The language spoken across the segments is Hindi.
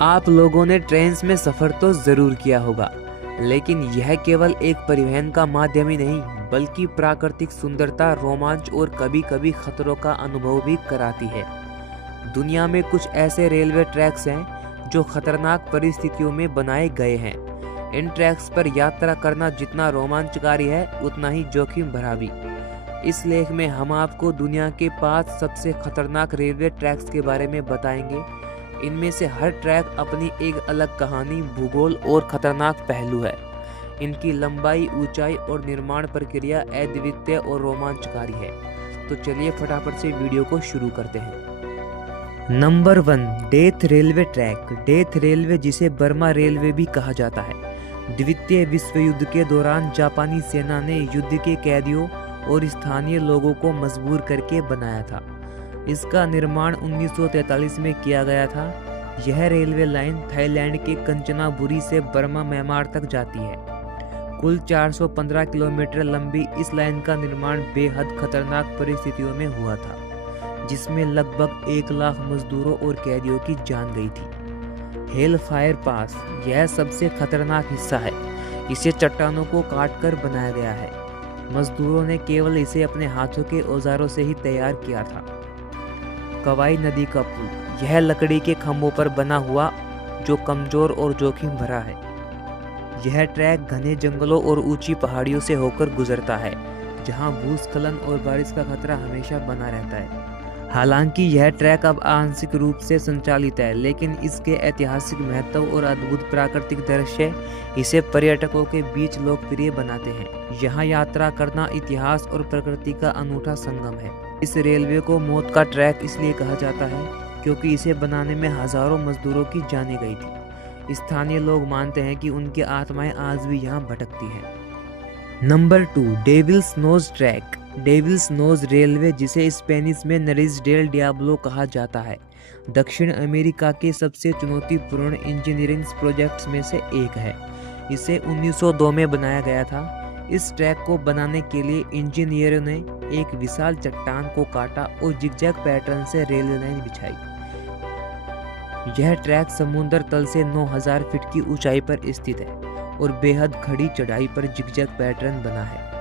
आप लोगों ने ट्रेन में सफ़र तो ज़रूर किया होगा, लेकिन यह केवल एक परिवहन का माध्यम ही नहीं, बल्कि प्राकृतिक सुंदरता, रोमांच और कभी-कभी खतरों का अनुभव भी कराती है। दुनिया में कुछ ऐसे रेलवे ट्रैक्स हैं जो खतरनाक परिस्थितियों में बनाए गए हैं। इन ट्रैक्स पर यात्रा करना जितना रोमांचकारी है, उतना ही जोखिम भरा भी। इस लेख में हम आपको दुनिया के 5 सबसे खतरनाक रेलवे ट्रैक्स के बारे में बताएंगे। इनमें से हर ट्रैक अपनी एक अलग कहानी, भूगोल और खतरनाक पहलू है। इनकी लंबाई, ऊंचाई और निर्माण प्रक्रिया अद्वितीय और रोमांचकारी है। तो चलिए फटाफट से वीडियो को शुरू करते हैं। Number 1, death railway track. Death railway, जिसे बर्मा रेलवे भी कहा जाता है, द्वितीय विश्व युद्ध के दौरान जापानी सेना ने युद्ध के कैदियों और स्थानीय लोगों को मजबूर करके बनाया था। इसका निर्माण 1943 में किया गया था। यह रेलवे लाइन थाईलैंड के कंचनाबुरी से बर्मा म्यांमार तक जाती है। कुल 415 किलोमीटर लंबी इस लाइन का निर्माण बेहद खतरनाक परिस्थितियों में हुआ था, जिसमें लगभग 1 लाख मजदूरों और कैदियों की जान गई थी। हेल फायर पास, यह सबसे खतरनाक हिस्सा है। इसे चट्टानों को काटकर बनाया गया है। मजदूरों ने केवल इसे अपने हाथों के औजारों से ही तैयार किया था। कवाई नदी का पुल, यह लकड़ी के खंभों पर बना हुआ जो कमजोर और जोखिम भरा है। यह ट्रैक घने जंगलों और ऊंची पहाड़ियों से होकर गुजरता है, जहां भूस्खलन और बारिश का खतरा हमेशा बना रहता है। हालांकि यह ट्रैक अब आंशिक रूप से संचालित है, लेकिन इसके ऐतिहासिक महत्व और अद्भुत प्राकृतिक दृश्य इसे पर्यटकों के बीच लोकप्रिय बनाते हैं। यहाँ यात्रा करना इतिहास और प्रकृति का अनूठा संगम है। इस रेलवे को मौत का ट्रैक इसलिए कहा जाता है क्योंकि इसे बनाने में हजारों मजदूरों की जानें गई थी। स्थानीय लोग मानते हैं कि उनकी आत्माएं आज भी यहाँ भटकती हैं। Number 2, devil's nose track. Devil's nose railway, जिसे स्पेनिश में नरिज डेल डियाब्लो कहा जाता है, दक्षिण अमेरिका के सबसे चुनौतीपूर्ण इंजीनियरिंग प्रोजेक्ट्स में से एक है। इसे 1902 में बनाया गया था। इस ट्रैक को बनाने के लिए इंजीनियरों ने एक विशाल चट्टान को काटा और जिगजैग पैटर्न से रेल लाइन बिछाई। यह ट्रैक समुद्र तल से 9000 फीट की ऊंचाई पर स्थित है और बेहद खड़ी चढ़ाई पर जिगजैग पैटर्न बना है।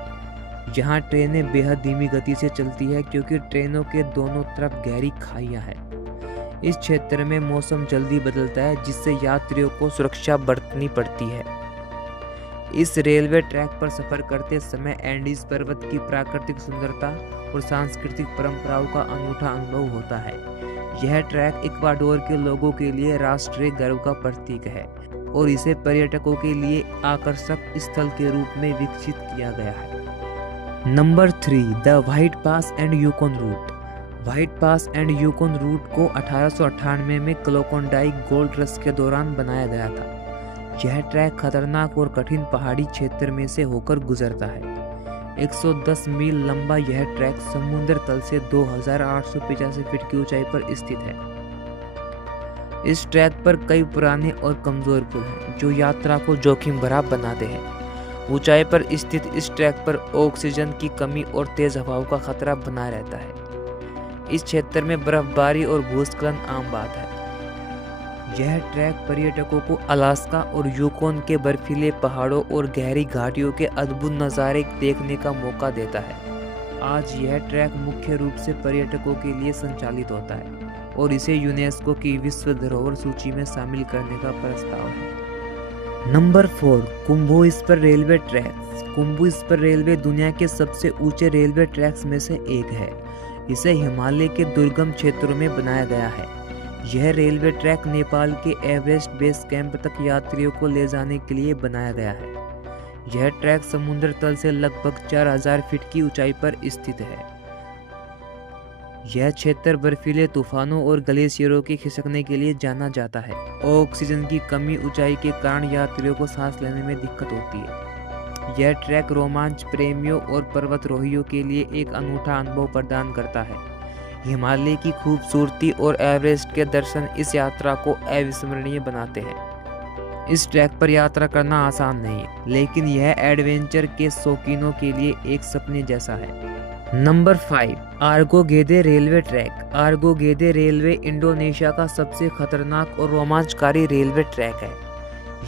यहाँ ट्रेनें बेहद धीमी गति से चलती है क्योंकि ट्रेनों के दोनों तरफ गहरी खाइयाँ हैं। इस क्षेत्र में मौसम जल्दी बदलता है, जिससे यात्रियों को सुरक्षा बरतनी पड़ती है। इस रेलवे ट्रैक पर सफर करते समय एंडीज पर्वत की प्राकृतिक सुंदरता और सांस्कृतिक परंपराओं का अनूठा अनुभव होता है। यह ट्रैक इक्वाडोर के लोगों के लिए राष्ट्रीय गर्व का प्रतीक है और इसे पर्यटकों के लिए आकर्षक स्थल के रूप में विकसित किया गया है। Number 3, the White Pass and Yukon route. White Pass and Yukon route को 1898 में क्लोकोडाइक गोल्ड रश के दौरान बनाया गया था। यह ट्रैक खतरनाक और कठिन पहाड़ी क्षेत्र में से होकर गुजरता है। 110 मील लंबा यह ट्रैक समुद्र तल से 2885 फीट की ऊंचाई पर स्थित है। इस ट्रैक पर कई पुराने और कमजोर पुल हैं, जो यात्रा को जोखिम भरा बनाते हैं। ऊंचाई पर स्थित इस ट्रैक पर ऑक्सीजन की कमी और तेज हवाओं का खतरा बना रहता है। इस क्षेत्र में बर्फबारी और भूस्खलन आम बात है। यह ट्रैक पर्यटकों को अलास्का और यूकोन के बर्फीले पहाड़ों और गहरी घाटियों के अद्भुत नज़ारे देखने का मौका देता है। आज यह ट्रैक मुख्य रूप से पर्यटकों के लिए संचालित होता है और इसे यूनेस्को की विश्व धरोहर सूची में शामिल करने का प्रस्ताव है। नंबर 4, कुंभो स्पर रेलवे ट्रैक्स। कुंभो स्पर रेलवे दुनिया के सबसे ऊंचे रेलवे ट्रैक्स में से एक है। इसे हिमालय के दुर्गम क्षेत्रों में बनाया गया है। यह रेलवे ट्रैक नेपाल के एवरेस्ट बेस कैंप तक यात्रियों को ले जाने के लिए बनाया गया है। यह ट्रैक समुद्र तल से लगभग 4000 फीट की ऊंचाई पर स्थित है। यह क्षेत्र बर्फीले तूफानों और ग्लेशियरों के खिसकने के लिए जाना जाता है। ऑक्सीजन की कमी ऊंचाई के कारण यात्रियों को सांस लेने में दिक्कत होती है। यह ट्रैक रोमांच प्रेमियों और पर्वतारोहियों के लिए एक अनूठा अनुभव प्रदान करता है। हिमालय की खूबसूरती और एवरेस्ट के दर्शन इस यात्रा को अविस्मरणीय बनाते हैं। इस ट्रैक पर यात्रा करना आसान नहीं है, लेकिन यह एडवेंचर के शौकीनों के लिए एक सपने जैसा है। नंबर 5, आर्गो गेदे रेलवे ट्रैक। आर्गो गेदे रेलवे इंडोनेशिया का सबसे खतरनाक और रोमांचकारी रेलवे ट्रैक है।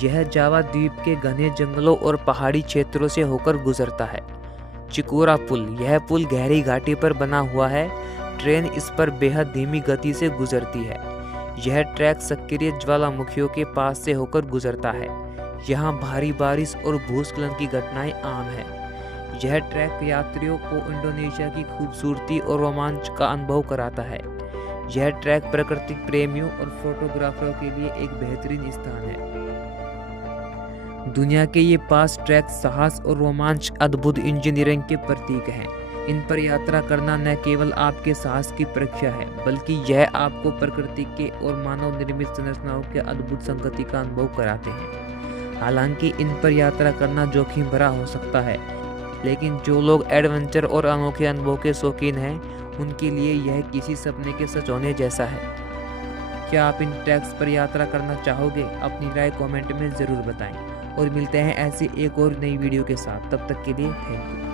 यह जावा द्वीप के घने जंगलों और पहाड़ी क्षेत्रों से होकर गुजरता है। चिकोरा पुल, यह पुल गहरी घाटी पर बना हुआ है। ट्रेन इस पर बेहद धीमी गति से गुजरती है। यह ट्रैक सक्रिय ज्वालामुखियों के पास से होकर गुजरता है। यहाँ भारी बारिश और भूस्खलन की घटनाएं आम हैं। यह ट्रैक यात्रियों को इंडोनेशिया की खूबसूरती और रोमांच का अनुभव कराता है। यह ट्रैक प्राकृतिक प्रेमियों और फोटोग्राफरों के लिए एक बेहतरीन स्थान है। दुनिया के ये 5 ट्रैक साहस और रोमांच, अद्भुत इंजीनियरिंग के प्रतीक हैं। इन पर यात्रा करना न केवल आपके साहस की परीक्षा है, बल्कि यह आपको प्रकृति के और मानव निर्मित संरचनाओं के अद्भुत संगति का अनुभव कराते हैं। हालांकि इन पर यात्रा करना जोखिम भरा हो सकता है, लेकिन जो लोग एडवेंचर और अनोखे अनुभव के शौकीन हैं, उनके लिए यह किसी सपने के सच होने जैसा है। क्या आप इन ट्रैक्स पर यात्रा करना चाहोगे? अपनी राय कमेंट में ज़रूर बताएं और मिलते हैं ऐसी एक और नई वीडियो के साथ। तब तक के लिए थैंक यू।